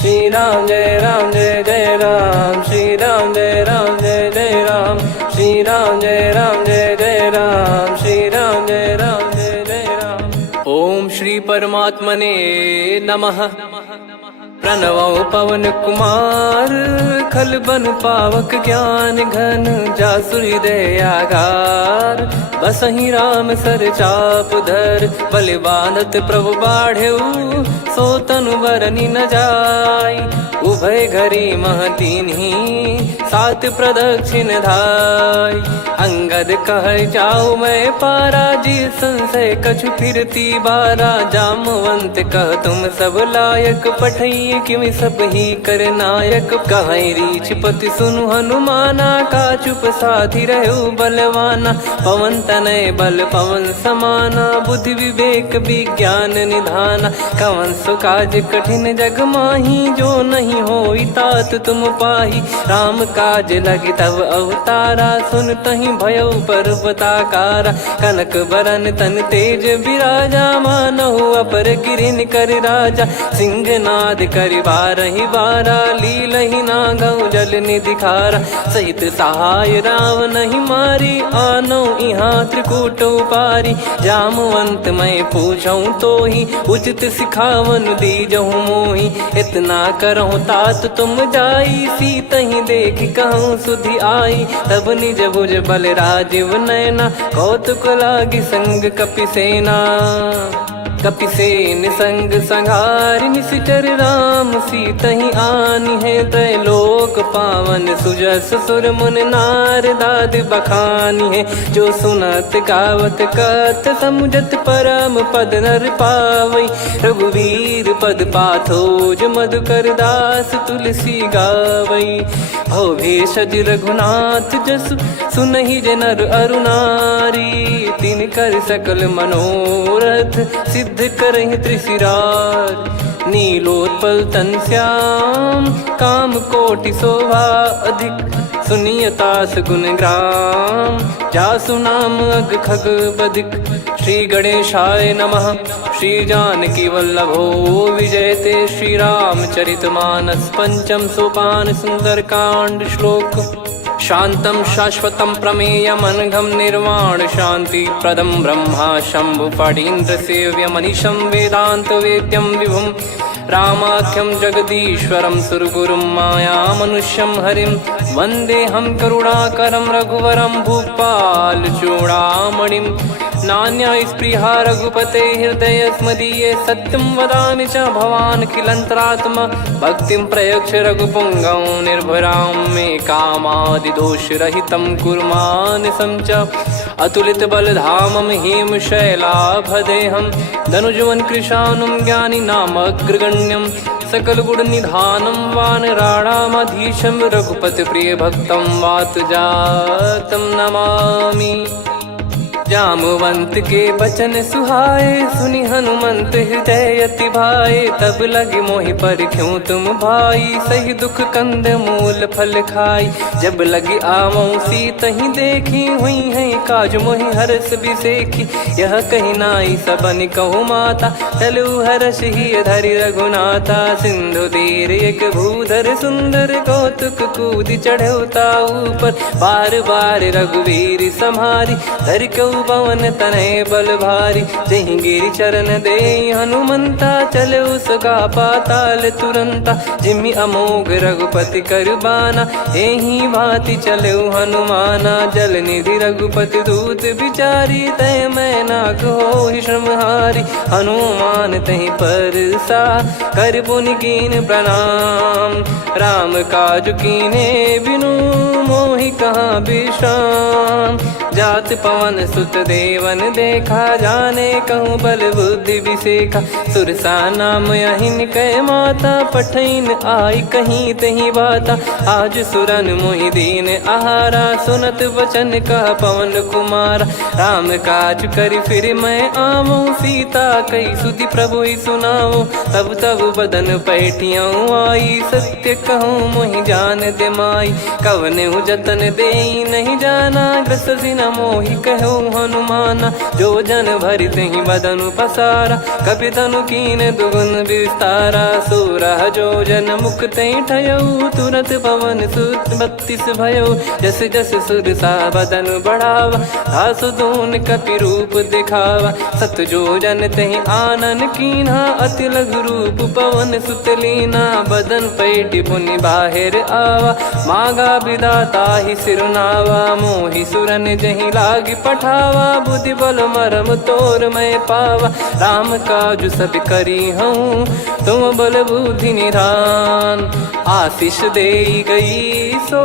श्री राम जय जय राम, श्री राम जय जय राम, श्री राम जय जय राम, श्री राम जय जय राम। ओम श्री परमात्मने नमः। प्रणवो पवन कुमार, खल बन पावक ज्ञान घन, जासु हृदय आगार। बसहि राम सर चाप धर, बलि बांधत प्रभु बाढ़ेऊ, सो तनु बरनि न जाय। उभय घरी महतीन्ही, सात प्रदक्षिण धाय। अंगद कह जाऊ मैं पारा, जी संशय कछु फिरती बारा। जामवंत कह तुम सब लायक, पठई किमि सब ही कर नायक। कहीं रीछ पति सुनु हनुमाना, का चुप साधि रहु बलवाना। पवन तनय बल पवन समाना, बुद्धि विवेक विज्ञान निधाना। कवन सो काज कठिन जग माही, जो नहीं होई तात तुम पाही। राम काज लगी तब अवतारा, सुन तहि भयउ पर्वताकारा। कनक बरन तन तेज बिराजा, मानहु अपर गिरिन कर राजा। सिंहनाद करि बारहि बारा, लीलहि नागौ जल निधि खारा। सहित सहाय राम नहीं मारी, आनो इहाँ त्रिकूट उपारी। जामवंत मैं पूछऊँ तोहि, उचित सिखावन दीजहु मोहि। इतना करहु तात तुम जाई, सीतहि देख कहूँ सुधि आई। तब निज भुज बल राजीव नयना, कौतुक लागी संग कपिसेना। कपिसेन संग संघारि, निशिचर राम सीतहि आनी है। त्रैलोक पावन सुजस सुर मुन नार, दाद बखानी है। जो सुनत गावत कथ, समुझत परम पद नर पावई। रघुवीर पद पाथोज, मधुकर दास तुलसी गावई। भव भेषज रघुनाथ जसु, सुनहि जे नर अरु नारी। तिन कर सकल मनोरथ, सिद्ध करहि त्रिशिरार। नीलोत्पल तन श्याम, काम कोटि शोभा अधिक। सुनियतास गुण ग्राम, जासु नाम अग खग बदिक। श्री गणेशाय नमः। श्री जानकी वल्लभो विजयते, श्री रामचरित मानस। पंचम सोपान सुंदर कांड श्लोक। शांतं शाश्वतं प्रमेयमनघं, निर्वाण शांति प्रदं ब्रह्मा शंभु फणीन्द्र सेव्यमनिशं। वेदांत वेद्यं विभुं रामाख्यं जगदीश्वरं, सुरगुरुं माया मनुष्यं हरिं। वन्देऽहं करुणाकरं रघुवरं, भूपाल चूडामणिं। नान्या स्पृहा रघुपते हृदय स्मदीये, सत्यं वदामि च भवान् खिलन्तरात्मा। भक्तिं प्रयच्छ रघुपुङ्गं, निर्भरां मे कामादिदोषरहितं कुर्मानिसं च। अतुलित बलधामं हेमशैलाभदेहं, धनुजवन कृशानुं ज्ञानी नामग्रगण्यं। सकल गुण निधानं वानराणामधीशं, रघुपति प्रिय भक्तं वातजातं नमामि। जामवंत के बचन सुहाए, सुनि हनुमंत हृदय अति भाए। तब लगे मोहि पर क्यों तुम भाई, सही दुख कंद मूल फल खाई। जब लगे आवऊं सीतहि देखी, हुई है काज मोहि हरस बिसेखी। यह कही नाई सबन कहु माता, चलु हरष ही धरि रघुनाथा। सिंधु तीर एक भूधर सुंदर, कौतुक कूद चढ़ौता ऊपर। बार बार रघुवीर सम्हारी, धर कऊ पवन तनय बल भारी। जहि गिरि चरण दे हनुमंता, चले उसका पाताल तुरंता। जिमि अमोघ रघुपति कर बाना, एहि भांति चले हनुमाना। जल निधि रघुपति दूत बिचारी, तय मैं नाग होहि श्रमहारी। हनुमान तहि परसा, कर पुनि कीन प्रणाम। राम काज कीने बिनु, मोहि कहाँ विश्राम। जात पवन सुत देवन देखा, जाने कहूँ बल बुद्धि विसेखा। सुरसा नाम अहिन कै माता, पठैन आई कहीं तही बाता। आज सुरन मोहि दीन आहारा, सुनत वचन कह पवन कुमारा। राम काज करि फिर मैं आवऊं, सीता कई सुधि प्रभु ही सुनाओ। तब तब बदन पैठियाँ आई, सत्य कहूँ मोहि जान दे माई। कवने जतन दे नहीं जाना, ग्रसि न मोहि कहो हनुमाना। जो जन भरि तेहि बदनु पसारा, कपि तनु कीन दुगुन विस्तारा। सोरह जो जन मुख तेहि ठयऊ, तुरत पवन सुत 32 भयऊ। जस जस सुरसा बदन बढ़ावा, आसु दून कपि रूप दिखावा। सत जो जन तेहि आनन कीन्हा, अति लघु रूप पवन सुत लीना। बदन पैटि पुनि बाहिर आवा, मागा विधाता ही सिरुनावा। मोहि सुरन जहि लागी पठावा, बुद्धि बल मरम तोर मैं पावा। राम काजु सब करी हूँ, तुम बल बुद्धि निधान। आशीष देई गई सो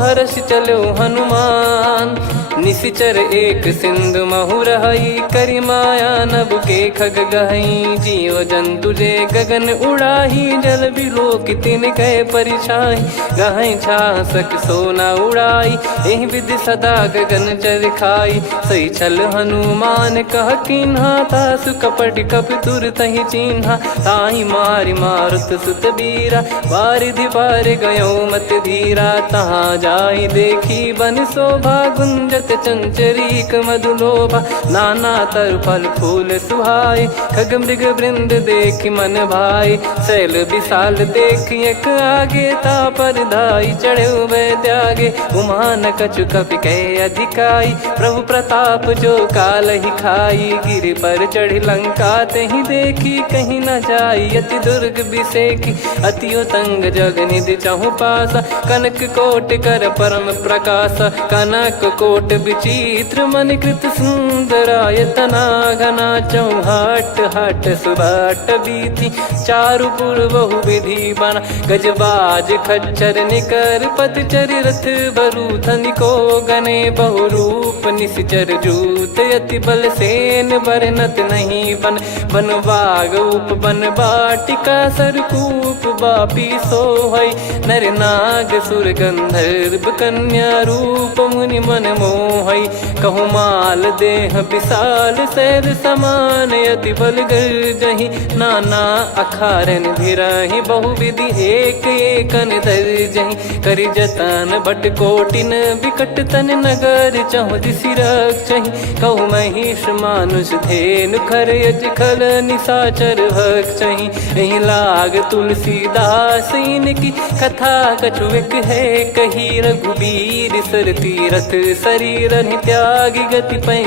हर्ष चलो हनुमान। निशिचर एक सिंधु महु रहई, करी माया नभ के खग गहई। जीव जंतु जे गगन उड़ाही, जल बिलोक तिन कह परिछाई। गहई छासक सोना उड़ाई, एहि विधि सदा गगन चर खाई। सही छल हनुमान कह कीन्हा, तासु कपट कप तुर तहि चिन्हा। ताहि मारि मारुत सुत बीरा, वारिधि पार गयो मत धीरा। तहाँ जाई देखी बन शोभा, गुंजत चंचरीक मधुलोभा। नाना तर फल फूल सुहाए, खग मृग वृंद देख मन भाई। शैल विशाल देख एक आगे, तापर धाई चढ़े वै त्यागे। उमान कछु कपि कह अधिकाई, प्रभु प्रताप जो काल ही खाई। गिर पर चढ़ी लंका तेहि देखी, कहीं न जाई अति दुर्ग बिसेकी। अति उतंग जग निधि चहु पासा, कनक कोट कर परम प्रकाश। कनक कोट विचित्र मन कृत सुंदरायतना। घना चौहाट हाट सुबाट बीती, चारु पुर बहु विधि बना। गजबाज खच्चर निकर पतचर, रथ बरु धनिको गने। बहु रूप निशिचर जूत, अति बल सेन बरनत नहीं बन। बन बाग उप बन बाटिका, सरकूप बापी सोहई। नर नाग सुर गंधर्व कन्या, रूप मुनि मन मोहई। कहु माल देह विशाल, शैल समान अति बल गर्जहि। नाना अखारन भिरहि, बहु विधि एक एकन दर्जहि। करि जतन बट कोटिन, बिकट तन नगर चहु दिसि रक्षहि। कहु महिष मानुष धेनु, खर यज खल निशाचर भक्षहि। एहि लाग तुलसीदास इनकी, कथा कछु एक है कही। रघुबीर सर तीरथ शरीर, त्यागी गति पै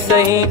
सही।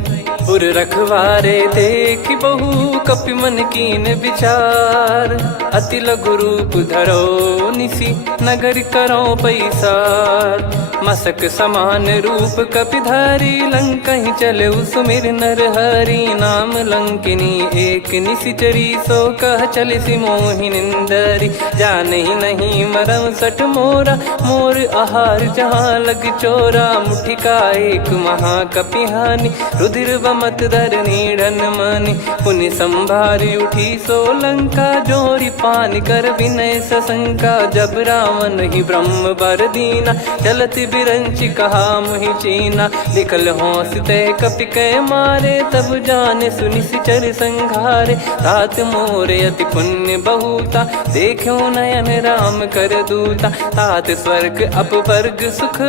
पुर रखवारे देख बहु, कपि मन कीन विचार। अति लघु रूप धरो निसी, नगर करो पैसार। मसक समान रूप कपि धारी, लंकहि चले सुमिर नर हरि। नाम लंकिनी एक निशिचरी, सो कह चलिसि मोहि निंदरी। जानहि नहीं मरम सठ मोरा, मोर आहार जहाँ लग चोरा। मुठिका एक महाकपिहानि, रुधिर बमत धरनी ढन मानि। पुनि संभारी उठी सो लंका, जोरी पान कर विनय सशंका। जब रावण ही ब्रह्म बर दीना, चलत बिरंचि कहा मुहि चीना। लिखल होंस ते कपि कै मारे, तब जाने सुनि सिचर संघारे। तात मोरे अति पुण्य बहुता, देखो नयन राम कर दूता। तात स्वर्ग अपवर्ग सुख,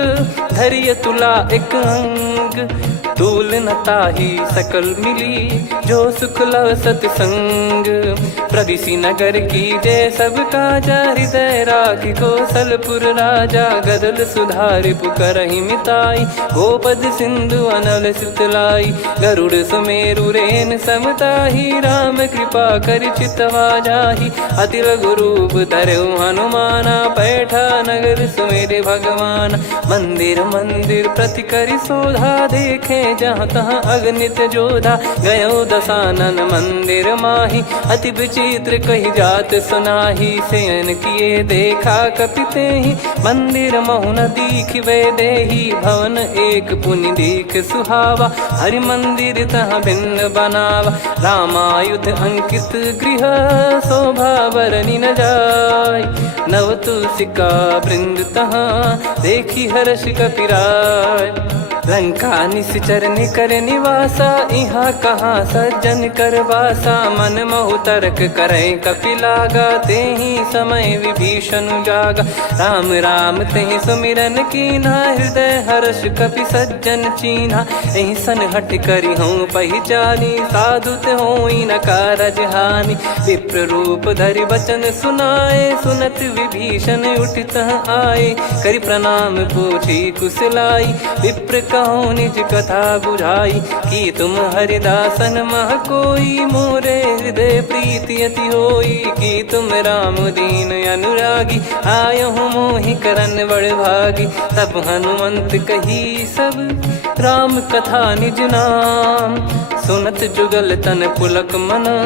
धरिय तुला एक अंग। तूल न ताहि सकल मिली, जो सुख लव सतसंग। प्रविशि नगर की जय सब काजा, हृदय राखि कौशलपुर राजा। गदल सुधारि पुकरहि मिताई, गोपद सिंधु अनल सितलाई। गरुड़ सुमेरु रेन समताहि, राम कृपा करि चितवा जाहि। अति लघु रूप धरऊ हनुमाना, पैठा नगर सुमेरे भगवान। मंदिर मंदिर प्रति करि शोधा, देखे जहाँ तहाँ अगणित जोधा। गयो दशानन मंदिर माही, अति विचित्र कही जात सुनाही। शयन किए देखा कपि तेहि, मंदिर महु न दीख वे देही। भवन एक पुनि दीख सुहावा, हरि मंदिर तहाँ भिन्न बनावा। रामायुध अंकित गृह, शोभा बरनि न जाय। नव तुलसी का वृंद तहाँ, देखी हर्ष कपिराय। लंका निश्चर निकर निवासा, इहाँ कहाँ सज्जन कर वासा। मन महु तर्क करे कपिलागा, तेहि समय विभीषण जागा। राम राम तेहि सुमिरन कीन्हा, हृदय हर्ष कपि सज्जन चीन्हा। एहि सन हट करि हूँ पहिचानी, साधु ते होई न कारज हानि। विप्र रूप धरि वचन सुनाए, सुनत विभीषण उठित आए। करि प्रणाम पूछी कुशलाई, विप्र कहो निज कथा बुझाई। कि तुम हरिदासन मह कोई, मोरे हृदय प्रीति अति होई। कि तुम राम दीन अनुरागी, आयहु मोहि करन बड़ भागी। तब हनुमंत कही सब राम कथा निज नाम, सुनत जुगल तन पुलक मना,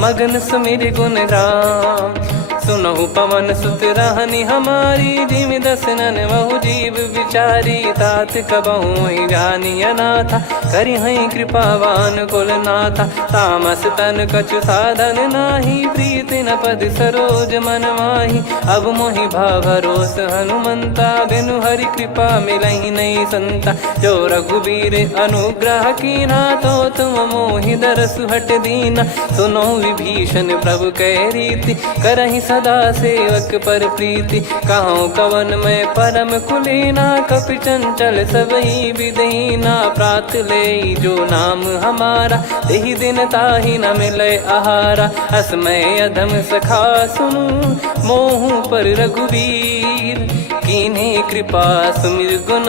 मगन सुमिर गुण राम। सुनहु पवन सुत रहनी हमारी, जिमि दसनन महु जीव विचारी। तात कबहु ही जानी अनाथा, करि हई कृपावान कुल नाथा। तामस तन कछु साधन नाही, प्रीति न पद सरोज मन माही। अब मोहि भाव भरोस हनुमंता, बिनु हरि कृपा मिलहि नहीं संता। जो रघुबीर अनुग्रह कीन्हा, तो तुम मोहि दरसु हट दीना। सुनो विभीषण प्रभु कह रीति, करहि सदा सेवक पर प्रीति। कहूँ कवन में परम कुलीना, कपि चंचल सबही विदहीना। प्रात ले जो नाम हमारा, तेहि दिन ताहि न मिले आहारा। असमय अधम सखा सुनु, मोहु पर रघुवीर। कीन्ही कृपा सुमिर गुण,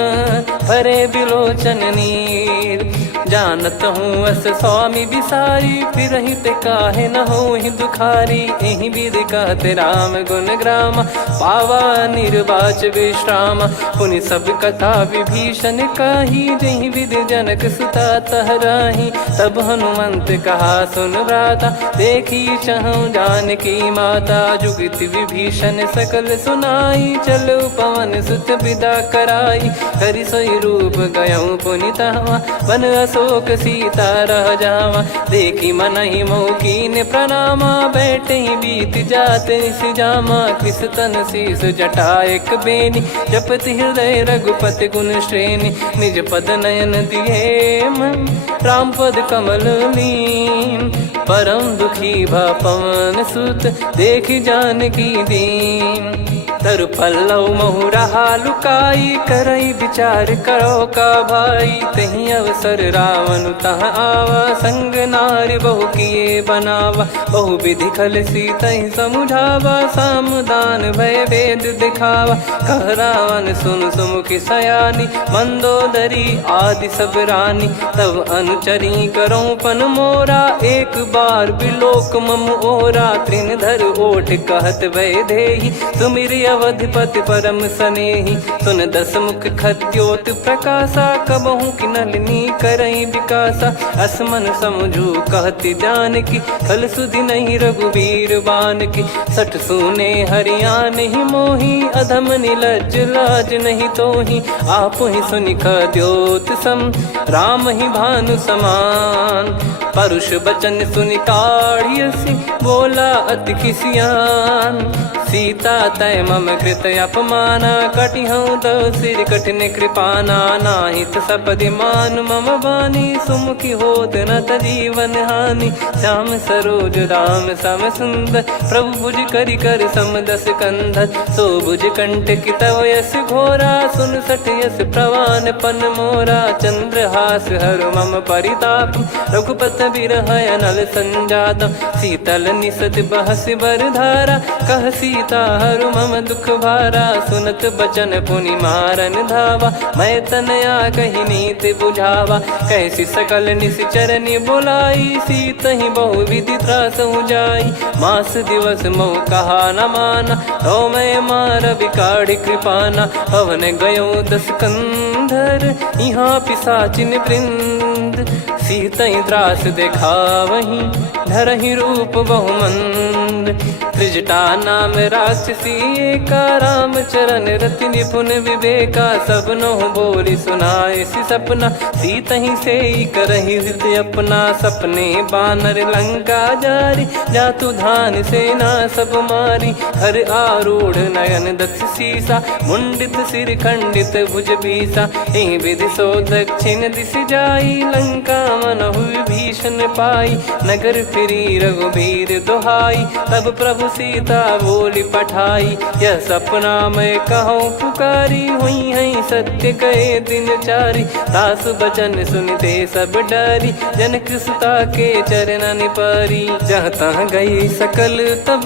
भरे बिलोचन नीर। जानत हूँ अस स्वामी बिसारी, फिरहि ते काहे न होहि दुखारी। एहि विधि कहते राम गुण ग्राम, पावा निर्वाच विश्राम। पुनि सब कथा विभीषण काही, जहि विधि जनक सुता तहराही। तब हनुमंत कहा सुन भ्राता, देखी चहु जानकी माता। जुगति विभीषण सकल सुनाई, चलो पवन सुत विदा कराई। करि सोई रूप गयऊँ पुनि तहवा, वन अशोक सीता रह जावा। देखी मनहि मोह कीन्ह प्रणामा, बैठे ही बीत जात निस जामा। कृस तन शीस जटा एक बेनी, जपति हृदय रघुपति गुण श्रेणी। निज पद नयन दिए मन, राम पद कमल लीन। परम दुखी भा पवन सुत, देखि जानकी दीन। तरु पल्लव महु रहा लुकाई, करई विचार करो का भाई। तहि अवसर रावण तह आवा, संग नारी बहु किए बनावा। बहु विधि खल सीतहि समुझावा, सामदान भय वेद दिखावा। कह रावण सुन सुमुखि सयानी, मंदोदरी आदि सब रानी। तब अनुचरी करो पन मोरा, एक बार बिलोक मम ओरा। तृण धर ओठ कहत भय देहि, सुमिर अवधिपति परम सनेहि। सुन दस मुख खद्योत प्रकाशा, कबहु कि नलिनी करई विकासा। असमन समझू कहति जानकी, खल सुधि नहीं रघुवीर बानकी। सठ सुने हरियाण ही मोही, अधम निलज्ज लाज नहीं तोही। आप ही सुनि खद्योत सम, राम ही भानु समान। परुष बचन सुनि काढ़ियसि, बोला अति किसियान। सीता तय मम कृत अपमाना, कटिहऊँ तव सिर कठिन कृपाना। नाहित सपदि मान मम बानी, सुमुखी होत न जीवन हानि। श्याम सरोज राम सम सुंदर, प्रभु भुज करि कर सम दस कंधर। सो भुज कंठ की तव यस घोरा, सुन सठ यस प्रवान पन मोरा। चंद्रहास हर मम परिताप, रघुपत बिरह अनल संजातम। शीतल निसत बहस बर धारा, कह सीता हरु मम दुख भारा। सुनत बचन पुनि मारन धावा, मैं तनया कहि नीति बुझावा। कैसी सकल निश्चरनि बुलाई, सीतहि बहु विधि त्रासहु जाई। मास दिवस मोह कहा न माना, तो मैं मार बिकाढ़ि कृपाना। पवन गयो दस कंधर, यहाँ पिशाचिन वृंद। मंद, सीतई त्रास देखावहीं धरहि रूप बहुमंद। त्रिजटा नाम राक्षसी एका, राम चरण रति निपुण विवेका। सबनो बोली सुनाए सि सपना, सीतहि से करहि हृद अपना। सपने बानर लंका जारी, जातु धान सेना सब मारी। हर आरूढ़ नयन दक्ष सीसा, मुंडित सिर खंडित भुज बीसा। एहि विधि सो दक्षिण दिश जाई, लंका मनहु विभीषण पाई। नगर फिरी रघुबीर दुहाई, तब प्रभु सीता बोली पठाई। यह सपना मैं कहूँ पुकारी, हुई है सत्य कहे दिन चारी। दास बचन सुनते सब डरी, जनक सुता के चरण परी। जहाँ तहाँ गई सकल तब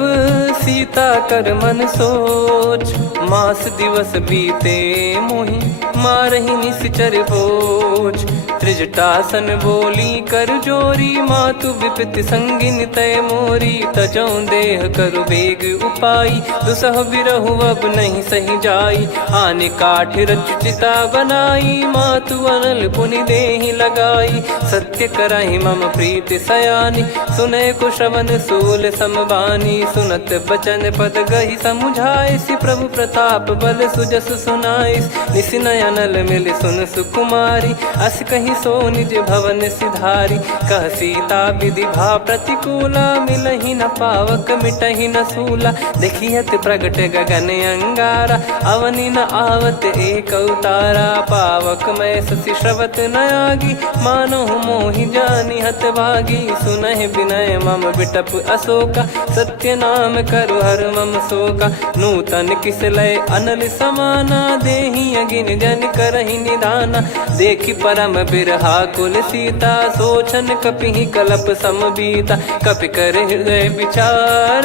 सीता कर मन सोच। मास दिवस बीते मोहि मारहि निश्चर बोझ। त्रिजटासन बोली कर जोरी, मातु विपत्ति संगिन तय मोरी। तजौ देह करु बेग उपाई, दुसह बिरहु अब नहीं सही जाई। आने काठ रचिता बनाई, मातु अनल पुनि देहि लगाई। सत्य करहि मम प्रीति सयानी, सुनय को श्रवण सूल समबानी। सुनत बचन पद गहि समुझाए, सि प्रभु प्रताप बल सुजस सुनाइस। निस नयनल मिल सुन सुकुमारी, अस कहि सो निज भवन सिधारी। कह सीता विधि भा प्रतिकूला, मिलहि न पावक मिटहि न सूला। देखियत प्रगट गगन अंगारा, अवनि न आवत एक अवतारा। पावक मैं शशि श्रवत न आगी, मानो मोहि जानि हत भागी। सुनहि विनय मम बिटप अशोका, सत्य नाम करु हर मम शोका। नूतन किस लय अनल समाना, देहि अगिन जन करहि निदाना। देखि परम बिरहा कुल सीता, सोचन कपिहि कलप समबीता। कपि कर हृदय विचार,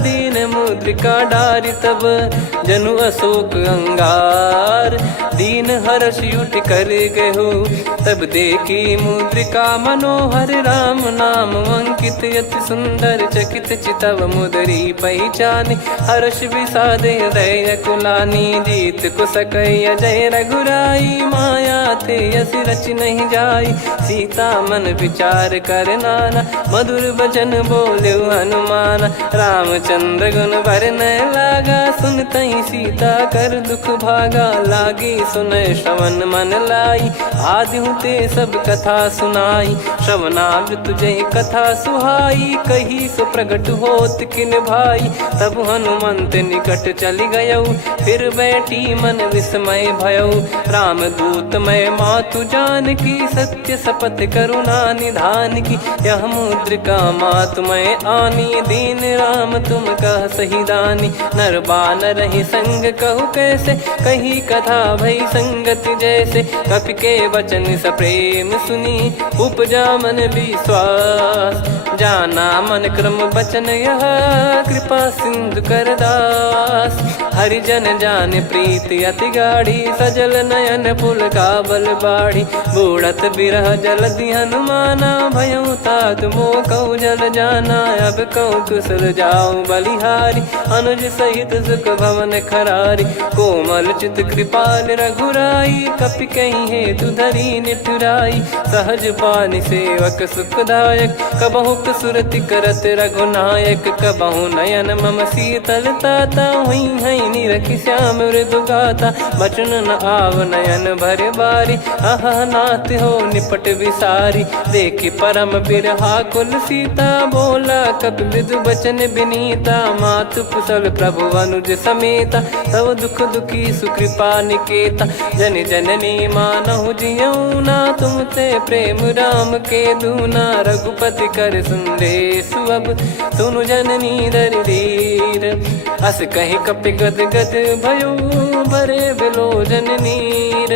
दीन मुद्रिका डारि तब जनु अशोक अंगार। दीन हर्ष उठ कर गहु, तब देखी मुद्रिका मनोहर। राम नाम अंकित अति सुंदर, चकित चितव मुदरी पहचान। हर्ष विषाद हृदय कुलानी, जीत को सकय जय रघुराई। माया थे यस रच नहीं जाई, सीता मन विचार कर नाना। मधुर बचन बोले हनुमान, रामचंद्र गुण बरनै लागा। सुनतहि सीता कर दुख भागा, लागी सुनय श्रवण मन लाई। आदि ते सब कथा सुनाई, श्रवणामृत जय कथा सुहाई। कही सो प्रगट होत किन भाई, तब हनुमंत निकट चली गयौ। फिर बैठी मन विस्मय भयौ, राम दूत मैं मातु जानकी। सत्य शपथ करुणा निधान की, यह मुद्रिका मातु मैं आनी। दीन राम तुम कह सही दानी, नर बानर ही संग कहु कैसे। कही कथा भई संगति जैसे, कपि के वचन सप्रेम सुनी। उपजा मन विश्वास, जाना मन क्रम बचन यह। कृपा सिंधु कर दास, हरिजन जान प्रीति अति गाढ़ी। सजल नयन पुल का बल बाढ़ी, बूढ़त बिरह जल दी हनुमाना। भयउ तात मोह कहु जल जाना, अब कहु कुशल जाऊं बलिहारी। अनुज सहित सुख भवन खरारी, कोमल चित कृपाल रघुराई। कपि कहीं हेतु धरी निठुराई, सहज पानि सेवक सुखदायक। कबहु सुरति करत रघुनायक, कबहु नयन मम शीतल ताता। हुई है निरखि श्याम मृदु गाता, बचन न आव नयन भर बारी। आहा नाथ हो निपट विसारी, देखि परम बिरहा कुल सीता। बोला कपि मृदु बचन बिनीता, मातु कुशल प्रभु अनुज समेता। तव दुख दुखी सुकृपा निकेता, जन जननी मानहु जियऊ ना। तुम ते प्रेम राम के दूना, रघुपति कर संदेश अब सुनु जननी दर धीर। अस कहि कपि गद गद भयो, भरे बिलोचन नीर।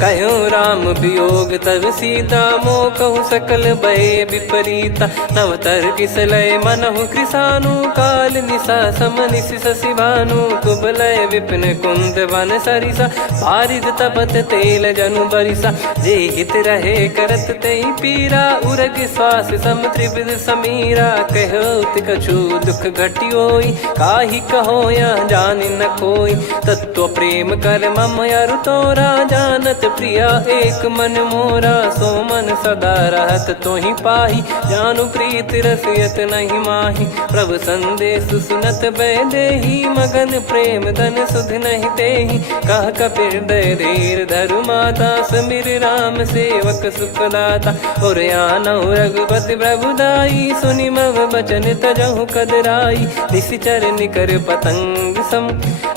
कहो राम वियोग तब सीता, मोह कहु सकल भय विपरीता। नवतर किसलय मनहु कृसानु, काल निशा समनिशि शशि भानु। कुबलय विपिन कुंद वन सरिसा, पारिद तपत तेल जनु बरिसा। जे हित रहे करत तेहि पीरा, उरग श्वास सम त्रिविध समीरा। कहो कछु दुख घटियोई, काहि कहो या जान न कोई। तत्व प्रेम कर मम अरु तोरा, जानत प्रिया एक मन मोरा। सो मन सदा रहत तो ही पाही, जानु प्रीत रसियत नहीं माही। प्रभु संदेश सुनत बैदेही, मगन प्रेम धन सुध नहीं तेही। कह कपिर दय धीर धरु माता, समिर राम सेवक सुखदाता। और आनौ रघुपति प्रभुदाई, सुनि मव बचन तजहु कदराई। निशिचर निकर पतंग सम,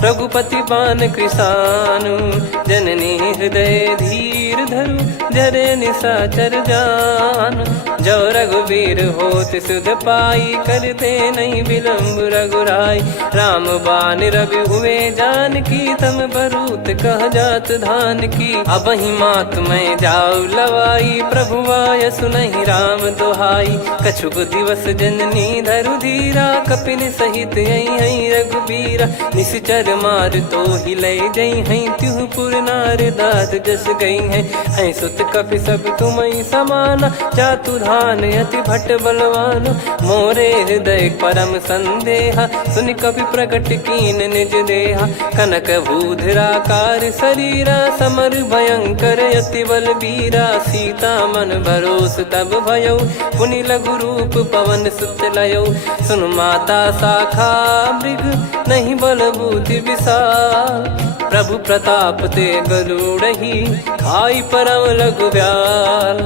रघुपति पान कृसानु। जननी हृदय धीर धरु, जरे निशाचर जान। जो रघुवीर होत सुध पाई, करते नहीं विलम्ब रघुराई। राम बान रवि हुए जानकी, तम बरूत कह जात धान की। अब ही मात मैं जाऊ लवाई, प्रभु आय सुनहि राम दोहाई। कछुक दिवस जननी धरु धीरा, कपिन सहित यही रघुबीरा। निशिचर मार तो ही ले जई हैं, त्युह पुर नार दाद जस गई हैं। सुत कपि सब तुमहि समाना, जातु धान अति भट बलवान। मोरे हृदय परम संदेहा, सुनि कपि प्रकट कीन निज देहा। कनक भूधराकार शरीरा, समर भयंकर अति बलबीरा। सीता मन भरोस तब भयउ, पुनि लघु रूप पवन सुत लयउ। सुन माता शाखा मृग, नहीं बल बुद्धि विशाल। प्रभु प्रताप ते गरुड़ही, खाई परम लघु ब्याल।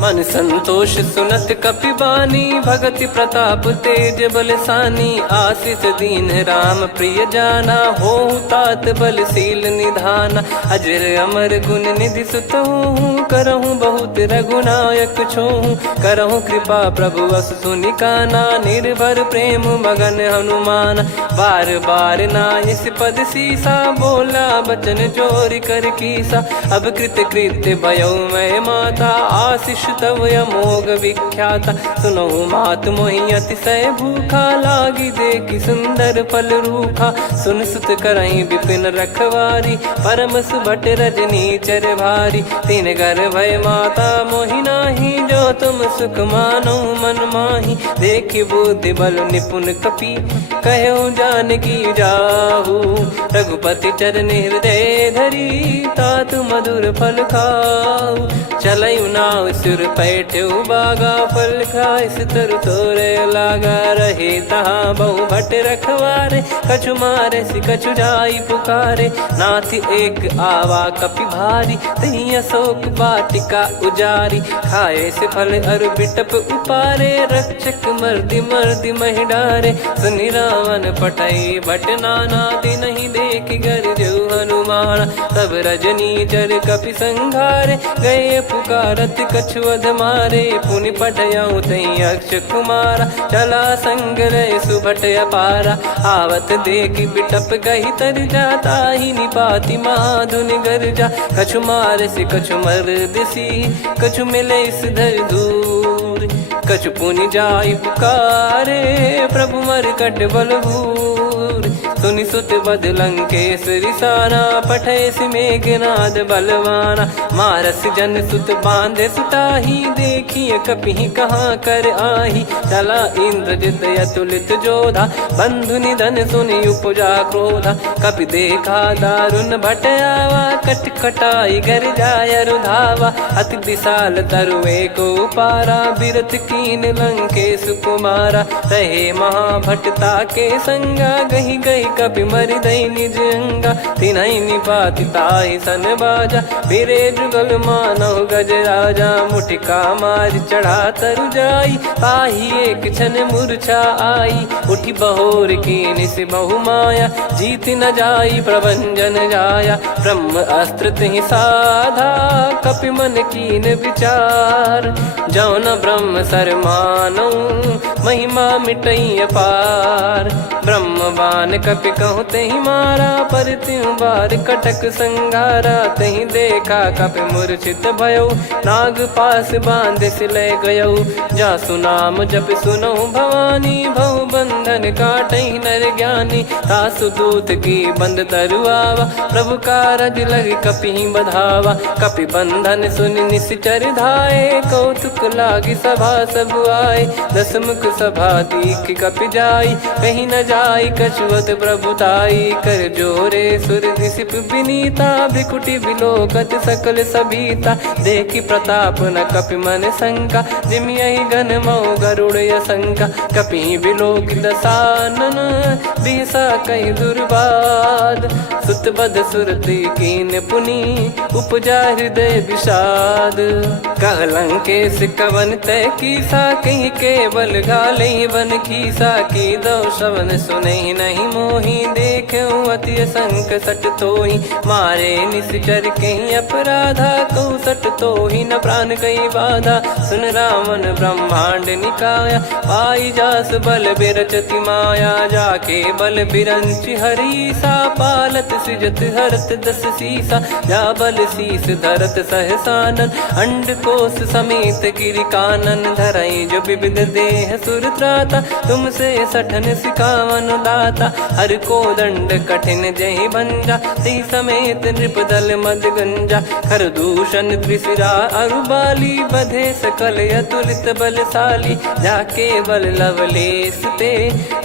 मन संतोष सुनत कपि बानी, भगति प्रताप तेज बलसानी। आशीष दीन राम प्रिय जाना, होहु तात बलशील निधाना। अजर अमर गुण निधि सुतहु, करहु बहुत रघुनायक छोहु। करहु कृपा प्रभु अस सुनि काना, निर्भर प्रेम मगन हनुमान। बार बार नायस पद सीसा, बोला बचन चोरी कर कीसा। अब कृत कृत्य भयउ मैं माता, आशीष तव अमोघ विख्याता। सुनहु मात मोहि अतिशय भूखा, लागी देखि सुंदर फल रूखा। सुन सुत करहि विपिन रखवारी, परम सुभट रजनी चर भारी। तीन घर भय माता मोहि नाही, जो तुम सुख मानो मन माही। देखि बुद्धि बल निपुण कपि, कहु जानकी जाहु। रघुपति चरण हृदय धरी, तात मधुर फल खाऊ। चलयु नाव सुर पैठ्यु बागा, फल खाइस तरु तोरे लागा। रहे तहाँ बहु भट रखवारे, कछु मारे सि कछु जाई पुकारे। नाथ एक आवा कपि भारी, तही अशोक वाटिका उजारी। खाए से फल अरु बिटप उपारे, रक्षक मर्दि मर्दि महि डारे। सुनि रावण पटई भट नाना, तिनहि देखि गरजउ हनुमान। तब रजनी चर कपि संघारे, गए पुकारत कछु अध मारे। पुनि पठयउ तई अक्ष कुमारा, चला संग रहे सुभट अपारा। आवत देखि बिटप गही तर जाता, ही निपाति महाधुनि गर्जा। कछु मार से कछु मर्दिसी, कछु मिले इस धर दूर। कछु पुनि जाई पुकारे, प्रभु मरकट बलभूर। सुनि सुत बद लंकेश्वरी साना, पठय मेघनाद बलवाना। मारस जन सुत बांधे सुताही, देखिए कपि कहाँ कर आही। चला इंद्रजित अतुलित जोधा, बंधु निधन सुनि उपजा क्रोधा। कपि देखा दारुण भट आवा, कट कटाई गर जाय रुधावा। अति विशाल तरुए को पारा, बिरत कीन लंकेश कुमारा। रहे महाभटता के संगा, गही गही कपि मरि दई निज अंगा। तिन्हि निपाति ताहि सन बाजा, फिरे जुगल मानव गज राजा। मुटिका मार चढ़ा तरु जाई, ताहि एक क्षण मूर्छा आई। उठि बहोर कीन से बहु माया, जीत न जाई प्रभंजन जाया। ब्रह्म अस्त्र तिहि साधा, कपि मन कीन विचार। जौ न ब्रह्म सर मानौ, महिमा मिटई अपार। ब्रह्म बान कपि कहु तहि मारा, पर त्यों बार कटक संगारा। तहि देखा कपि मूर्छित भयउ, नाग पास बांध सिले गयउ। जासु नाम जप सुनहु भवानी, भव बंधन काटहि नर ज्ञानी। तासु दूत की बंद तरुआवा, प्रभु कारज लग कपि बधावा। कपि बंधन सुनि निश्चर धाये, कौतुक लागी सभा सब आए। दस मुख सभा दीख कपि जाई, कहीं न जाई कछुवत प्रभुताई। कर जोरे सुर दिसिप विनीता, भ्रिकुटि बिलोकत सकल सबीता। देखि प्रताप न कपि मन शंका, जिमियहि गन मऊ गरुड़ असंका। कपि बिलोक दसानन, बिहसा कहि दुर्वाद। सुत बध सुरति कीन पुनि, उपजा हृदय विषाद। कहलंकेश कवन तय कीसा, कहीं केवल गाले बन खीसा। की दो श्रवण सुने नहीं मोही, देखे अति संक सट तोही। मारे निश्चर कहीं अपराधा, कहूँ सट तोही न प्राण कहीं बाधा। सुन रावण ब्रह्मांड निकाया, पाई जास बल बिरचति माया। जाके बल बिरंच हरीसा, पालत सृजत हरत दस सीसा। जा बल शीस धरत सहसानन, अंड कोश समेत गिरि कानन। धरई जो विविध देह सुर त्राता, तुमसे सठन सिखावन दाता। हर को दंड कठिन जहि भंजा, ती समेत नृप दल मद गंजा। खर दूषण त्रिशिरा अरुबाली, बधे सकल अतुलित बलशाली। जाके बल लवलेश ते,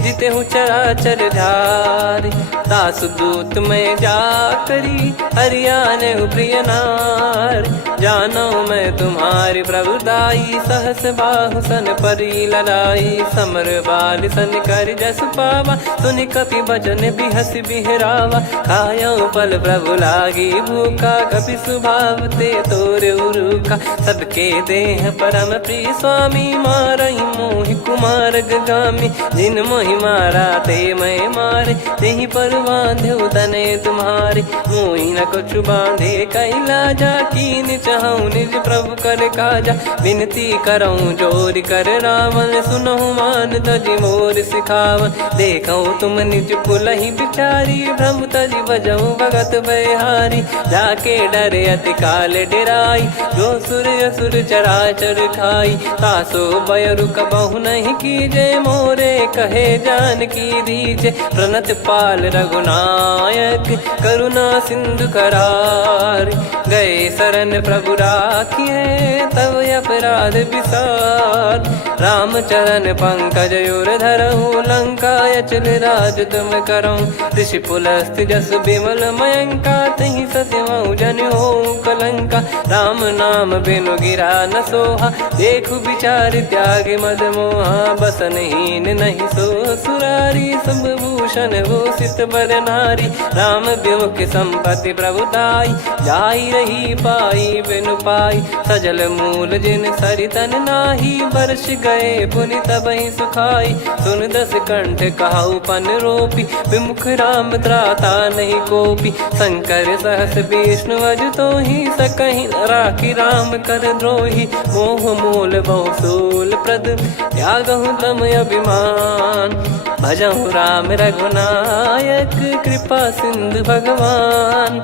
जिते हूँ चराचर धारी। दास दूत में जा करी, हरियाने प्रिय नार। जानो मैं तुम्हारी प्रभुताई, सहस बाहु सन परी लड़ाई। समर बाल सन कर जस पावा, सुनि कपि भजन बिहस बिहरावा। खायो पल प्रभु लागी भूखा, कपि स्वभाव ते तोर उरुखा। सबके देह परम प्रिय स्वामी, मारई मोहि कुमार गगामी। जिन मोहि मारा ते मैं मारे, तेहि पर बांधो तने तुम्हारे। मोहि न कुछ बांधे कैलाजा, कीन चाहूँ निज प्रभु कर काजा। विनती करऊँ जोर कर रावण, सुनहु मान तजि मोर सिखावन। देखऊँ तुम निज पुलहि बिचारी, भ्रम तजि बजऊँ भगत बहारी। जाके डरे अति काल डेराई, जो सुर असुर चराचर खाई। तासो बयरु कबहु नहीं कीजे, मोरे कहे जान की दीजे। प्रणत पाल रघुनायक, करुणा सिंधु करार। गए शरण प्रभु राखिए, तब अपराध विसार। राम चरण पंकज उर धरऊँ, लंका अचल राज तुम करऊँ। ऋषि पुलस्त जस विमल मयंका, तहि सत्यमऊ जन हो कलंका। राम नाम बिनु गिरा न सोहा, देखु विचार त्याग मद मोहा। बसनहीन नहीं सो सुरारी, सब भूषण भूषित बर नारी। राम विमुख संपत्ति प्रभुताई, जाई रही पाई बिनु पाई। सजल मूल जिन सरितन नाही, वर्ष गए पुनि तबहि सुखाई। सुन दस कंठ कहाऊ पन रोपी, विमुख राम त्राता नहीं कोपी। शंकर सहस विष्णु अज तोहि, सकहि न राखी राम कर द्रोही। मोह मूल बहु सूल प्रद, त्यागहु तम अभिमान। भजहु राम रघुनायक, कृपा सिंधु भगवान।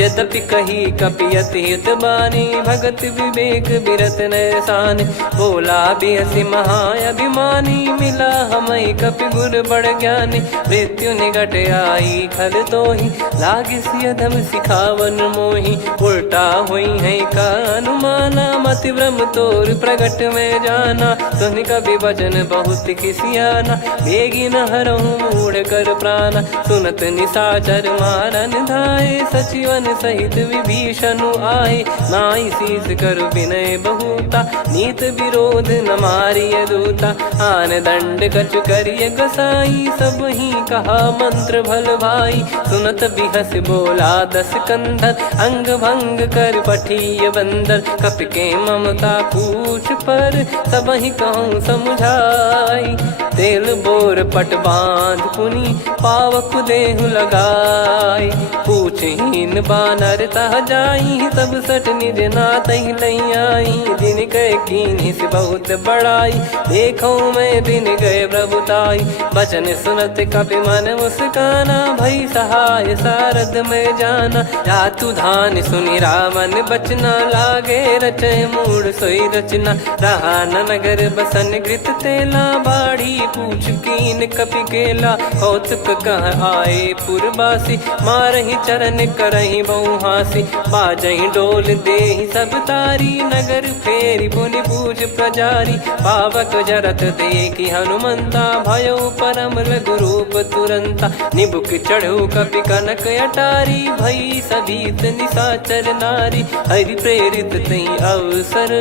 यद्यपि कही कपियति हित बानी, भगत विवेक बिरत नैसान। बोला बिहसि महाअभिमानी, मिला हमई कपि गुर बड़ ज्ञानी। मृत्यु निकट आई खल तोहि, लागिसि अधम सिखावन मोहि। उल्टा हुई है का अनुमाना, मति भ्रम तोर प्रगट में जाना। सुन कवि वचन बहुत खिसियाना, बेगी न हरहु मूढ़ कर प्राणा। सुनत निशाचर मारन धाये, सचिवन सहित विभीषणु आए। नाई शीस कर विनय बहुता, नीत विरोध न मारिय दूता। आन दंड कछु करिय गसाई, सब ही कहा मंत्र भल भाई। सुनत बिहस बोला दस कंधर, अंग भंग कर पठिय बंदर। कपि के ममता पूछ पर, सब ही कहूँ समुझाई। तेल बोर पट बांध पुनि, पावक देहु लगाई। पूछहीन बानर तह जाई, सब सट निज नातहि लई आई। दिन गए कीन्ही से बहुत बड़ाई, देखो मैं दिन गए प्रभुताई। बचन सुनत कपि मन मुस्काना, भई सहाय सारद में जाना। जातु धान सुनि रावण बचना, लागे रचय मूढ़ सोई रचना। रहा न नगर बसन घृत तेला, बाढ़ी पूछ कीन कपि केला कौतुक कह आए पुरबासी मारही चरण करही बहु हासी बाजही डोल देहि सब तारी नगर फेरी पुनि पूज प्रजारी पावक जरत देखी हनुमंता भयो परम लघु रूप तुरंता निबुक चढ़ू कपि कनक अटारी भई सभीत निशाचर नारी हरि प्रेरित तई अवसर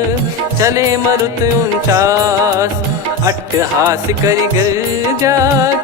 चले मरुत 49 अट्टहास करि गिरजा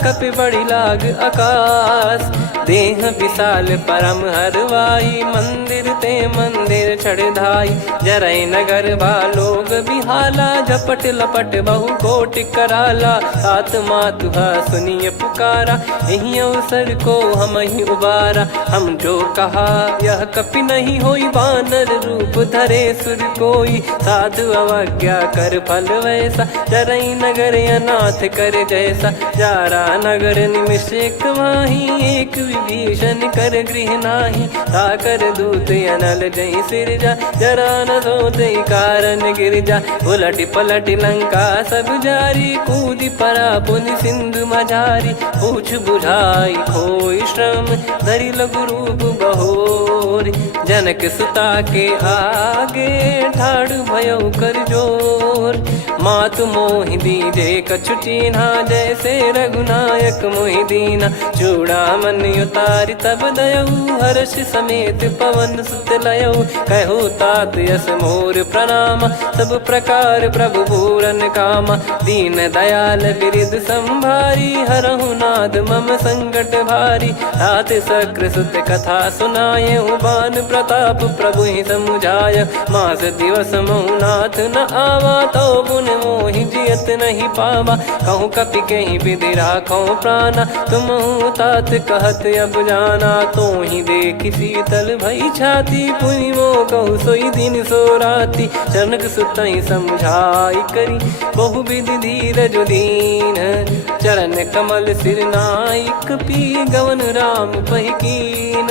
कपि बड़ी लाग आकाश देह विशाल परम हरवाई मंदिर ते मंदिर चढ़ाई जरई नगर बालोग बिहाला झपट लपट बहु कोट कराला सात मातुहा सुनिय पुकारा यही अवसर को हम ही उबारा हम जो कहा यह कपि नहीं होई बानर रूप धरे सुर कोई साधु अवज्ञा कर फल वैसा जरई नगर अनाथ कर जैसा जारा नगर निमिष एक माही एक विभीषण कर गृह नाही ताकर दूत अनल जय सिरजा जरा न सोते कारण गिरजा उलट पलट लंका सब जारी कूदी परा पुनि सिंधु मझारी पूछ बुझाई खोई श्रम धरि लघु रूप बहोरी जनक सुता के आगे ठाड़ भयो कर जोर मातु मोहि दीजे कछु चीन्हा जैसे रघुनायक मोहि दीना चूड़ामन उतारि तब दयऊ हर्ष समेत पवन सुत लयऊ कहु तात यस मोर प्रणाम सब प्रकार प्रभु पूरन कामा दीन दयाल बिरिद संभारी हरहु नाद मम संकट भारी तात सक्र सुत कथा सुनाये बान प्रताप प्रभु ही समुझाय मास दिवस महु नाथ न आवा तो पुन मोहि जियत नहीं पावा कहूँ कपि कहीं विधि राखो प्राणा तुम तात कहत अब जाना तो ही देख शीतल भई छाती पुनि मो कहु सोई दिन सो राती जनक सुतई समझाई करी बहु विधि धीरज दीन चरण कमल सिर नाइक पी गवन राम पहिकीन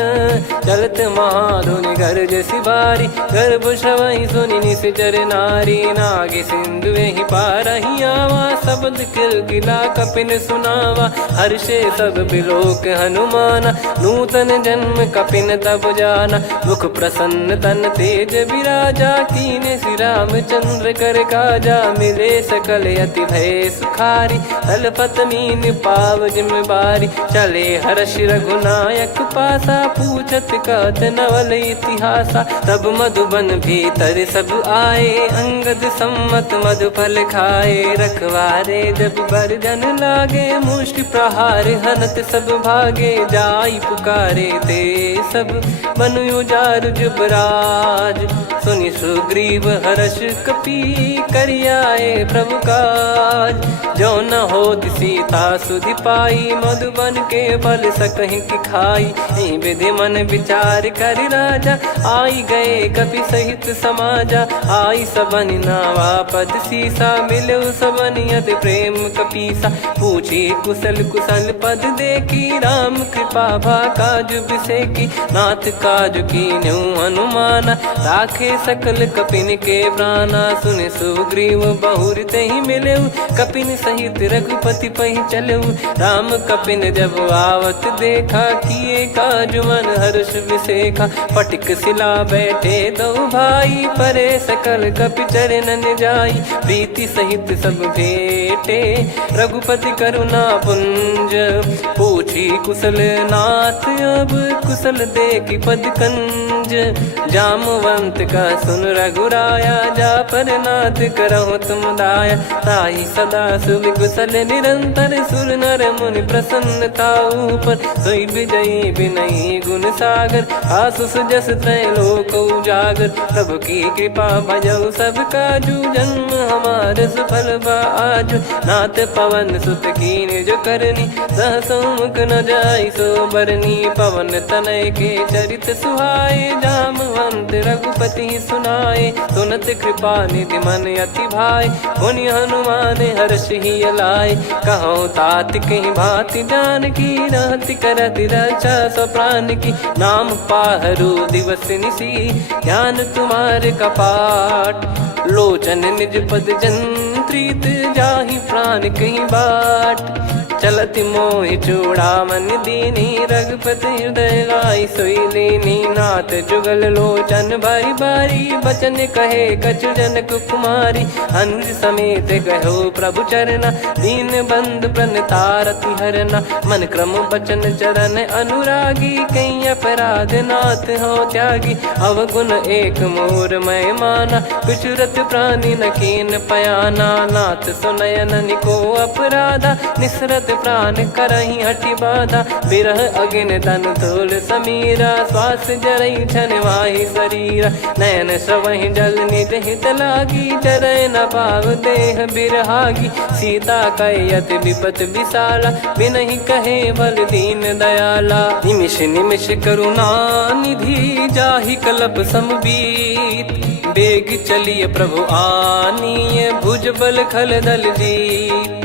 चलत महाधुनि गर्ज सिबारी गर्भ श्रवहि सुनि निश्चर नारी नागे सिंधु ही पारही आवा शब्द किलकिला कपिन सुनावा हर्षे सब बिलोक हनुमाना नूतन जन्म कपिन तब जाना मुख प्रसन्न तन तेज विराजा कीने श्री रामचंद्र कर काजा मिले सकल अति भय सुखारी तलपत मीन पाव जिम्मेवारी चले हर्ष रघुनायक पासा पूछत कहत नवल इतिहासा तब मधुबन भीतर सब आए अंगद सम्मत मधुफल खाए रखवारे जब बरजन लागे मुष्टि प्रहार हनत सब भागे जाई पुकारे ते सब मनु उजार जुबराज सुनि सुग्रीव हर्ष कपि करियाए प्रभु काज जो न हो सीता सुधि पाई मधुबन के फल सकहि की खाई विधि मन विचार कर राजा आई गए कपि सहित समाजा आई सबन नावा पद सीसा मिलो सबनियत प्रेम कपीसा पूछी कुशल कुशल पद देखी राम कृपा भा काज बिसेकी नाथ काज की न्यू हनुमाना राखे सकल कपिन के प्राणा सुन सुग्रीव बहुर ते ही मिले कपिन सहित रघुपति पहि चले राम कपिन जब आवत देखा किए काज मन हर्ष विसेखा पटिक सिला बैठे दो भाई परे सकल कपि चरणन जाई प्रीति सहित सब भेटे रघुपति करुणा पुंज पूछी कुशल नाथ अब कुशल देखी पद कंज जामवंत का सुन रघुराया जा पर नाथ करहु तुम दाया ताई सदा सुभि कुशल निरंतर सुर नर मुनि प्रसन्नता ऊपर सोई विजयी विनयी गुण सागर आसु सुजस त्रैलोक उजागर प्रभु की कृपा भजऊ सब काजू जन्म हमार सफल बाजू नाथ पवन सुत कीन जो करनी सहसो मुख न जाई सो बरनी पवन तनय के चरित सुहाए जामवंत रघुपति सुनाए सुनत कृपा निधि मन अति भाई पुनि हनुमान हर्ष ही लाए कहो तात कहीं भांति जान की रहति करति रक्षा सो प्राण की नाम पाहरू दिवस निसी ध्यान तुम्हारे कपाट लोचन निज पद जन प्रीत जाहि प्राण कहीं बाट। चलत मोहि चूड़ामन दीनी रघुपति हृदय लाई सोई लीनी। नाथ जुगल लोचन बारी बारी बचन कहे कछु जनक कुमारी। हंस समेत गहो प्रभु चरना दीन बंद प्रणतारति हरना। मन क्रम बचन चरण अनुरागी कहीं अपराध नाथ हो त्यागी। अवगुण एक मोर मैं माना विचुरत प्राणी न कीन पयाना। नाथ सुनयन निको अपराधा निसरत प्राण करही हटि बाधा। बिरह अगिन तन तोल समीरा श्वास जरई छन वाहि शरीरा। नयन सवहि जल निज हित लागी चरय न पाव देह बिरहागी। सीता कयत विपत विशाला बिनहि कहे बल दीन दयाला। निमिष निमिष करुणा निधि जाहि कलप समबीत। बेग चलिए प्रभु आनीय भुज बल खल दल जीत।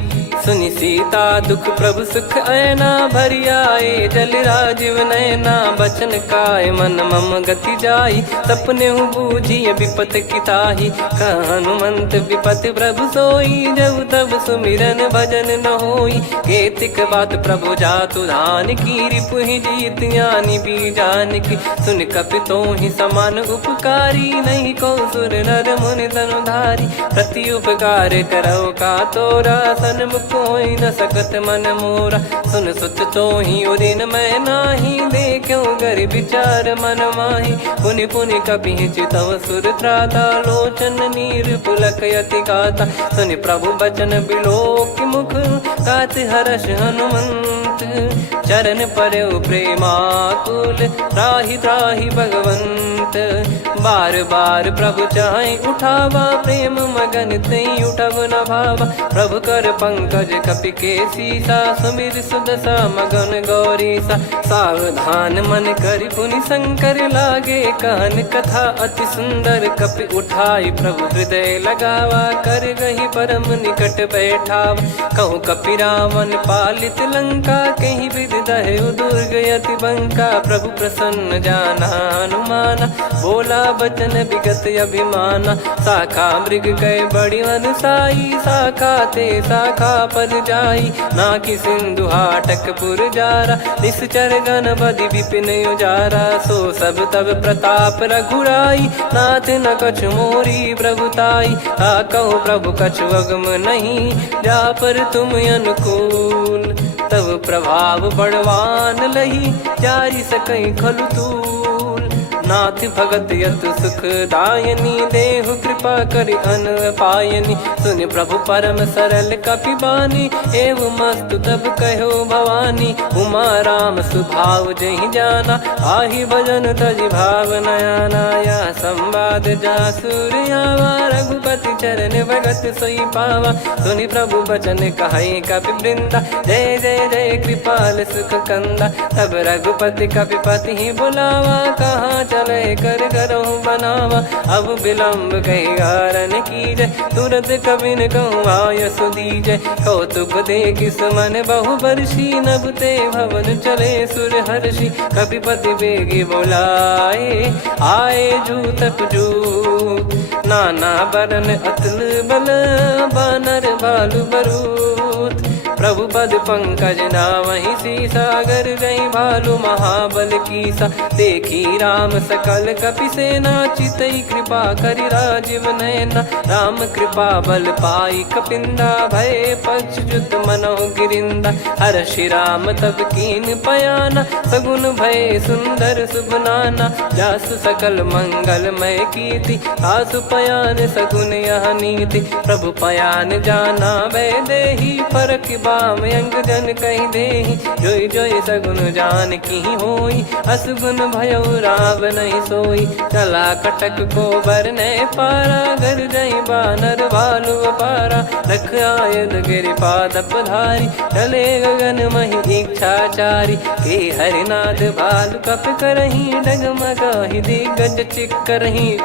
सुनि सीता दुख प्रभु सुख ऐना भरि आए जल राजीव नैना। बचन काय मन मम गति जाई सपने बूझी विपत किताही। हनुमंत विपत प्रभु सोई जब तब सुमिरन भजन न होई। केतिक बात प्रभु जातु धान की रिपुहि जीत ज्ञानी बीजान की। सुन कपितो ही समान उपकारी नहीं को सुर नर मुनि तनुधारी। प्रति उपकार करो का तोरा सन्मुख कोई न सकत मन मोरा। सुन सुत तो ही उदिन मैं नाही देखो गर विचार मन माही। पुनि पुनि कपि चितव सुर त्राता लोचन नीर पुलक यति गाता। सुनि प्रभु बचन बिलोक मुख गात हर्ष हनुमंत। चरण परयो प्रेमाकुल त्राहि त्राहि भगवंत। बार बार प्रभु चाहि उठावा प्रेम मगन तई उठब न भावा। प्रभु कर पंकज कपि के सीसा सुमिर सुदशा मगन गौरीसा। सावधान मन करि पुनि शंकर लागे कहन कथा अति सुंदर। कपि उठाई प्रभु हृदय लगावा कर गही परम निकट बैठावा। कहूँ कपि रावण पालित लंका कहीं विधि दहु दुर्ग यति बंका। प्रभु प्रसन्न जाना हनुमाना बोला बचन विगत अभिमाना। शाखा मृग गए बड़ी अनुसाई शाखा ते शाखा पर जाई। ना कि सिंधु हाटक पुर जारा निश्चर गण बदि विपिन उजारा। सो सब तब प्रताप रघुराई नाथ न कछु मोरी प्रभुताई। कहूँ प्रभु कछु अगम नहीं जा पर तुम अनुकूल। तब प्रभाव बड़वान लही जारी सकई खलु तूल। नाथ भगत यत सुख दायनी देहु कृपा करि अन पायनी। सुन प्रभु परम सरल कपि बानी एवं मस्तु तब कहो भवानी। उमा राम सुभाव जहि जाना आहि भजन तजि भाव नयाना। या संवाद जासुर आवा रघुपति चरण भगत सोई पावा। सुनि प्रभु बचन कहै कपि वृंदा जय जय जय कृपाल सुख कंदा। तब रघुपति कपि पति बुलावा कहाँ चले कर करहु बनावा। अब विलम्ब कही कारण कीजय तुरत कबिन कहूँ आयस दीजय। कौतुक देख सुमन बहु बरसी नभ ते भवन चले सुर हर्षि। कपिपति बेगी बोलाए आए जूतक जूत। नाना बरन अतुल बल बानर बालु बरूत। प्रभु पद पंकज नावहि सीसागर गई भालु महाबल कीसा। देखी राम सकल कपि सेना चितई कृपा करि राजीव नयना। राम कृपा बल पाई कपिंदा भय पक्ष जुत मनो गिरिंदा। हर्षि राम तब कीन पयाना सगुन भय सुंदर शुभ नाना। जासु सकल मंगलमय कीर्ति आसु पयान सगुन यह नीति। प्रभु पयान जाना वै देहि फरक बाम अंग जन कहीं देहि। जोई जोई सगुन जान की होई असगुन भयो राव नहीं सोई। चला कटक को बरने पारा घर जई बानर भालु पारा। रख आयद गिरि पाद पधारी चले गगन मही इच्छाचारी। के हरिनाथ भालु कप करही डगमगाहि दिग्गज चिक्करही।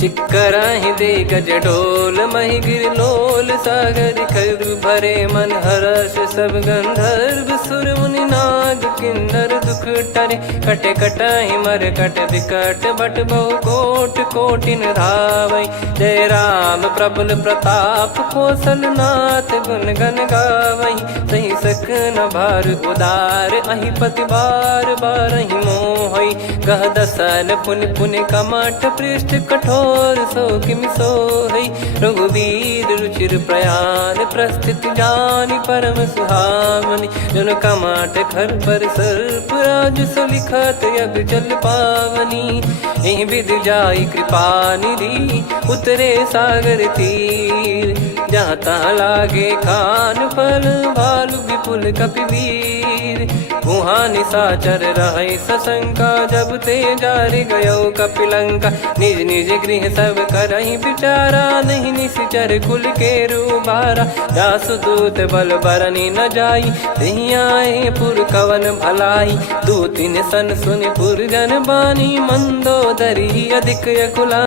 चिक्कराहि दे गज डोल महि गिर लोल सागर खर भरे मन हर्ष सब गंधर्व सुर मुनि नार। नाग किन्नर दुख टरे, कटे कटहि मर कट विकट बट बहु कोट कोटिन धावै। जय राम प्रबल प्रताप कौशल नाथ गुण गण गावै। सही सकन भार उदार अहि पति बार बारहि मोहै। गह दसन पुन पुन कमठ पृष्ठ कठोर सो किमि सोहै। रघुवीर रुचिर प्रयाण प्रस्थित जानि परम सुहावनि। जुन कमठ खर पर सर्प राज सलिखत यग जल पावनी। एहि विधि जाई कृपा निधि उतरे सागर तीर। जहाँ तहाँ लागे खान फल भालु विपुल कपिवीर। वहाँ निशाचर रहै सशंका जब ते जारि गयो कपिलंका। निज निज गृह सब करहि विचारा नहीं निश्चर कुल के रूबारा। जासु दूत बल बरनि न जाई तेहि आए पुर कवन भलाई। दूतिन सन सुनि पुर जन बानी मंदोदरी अधिक यकुला।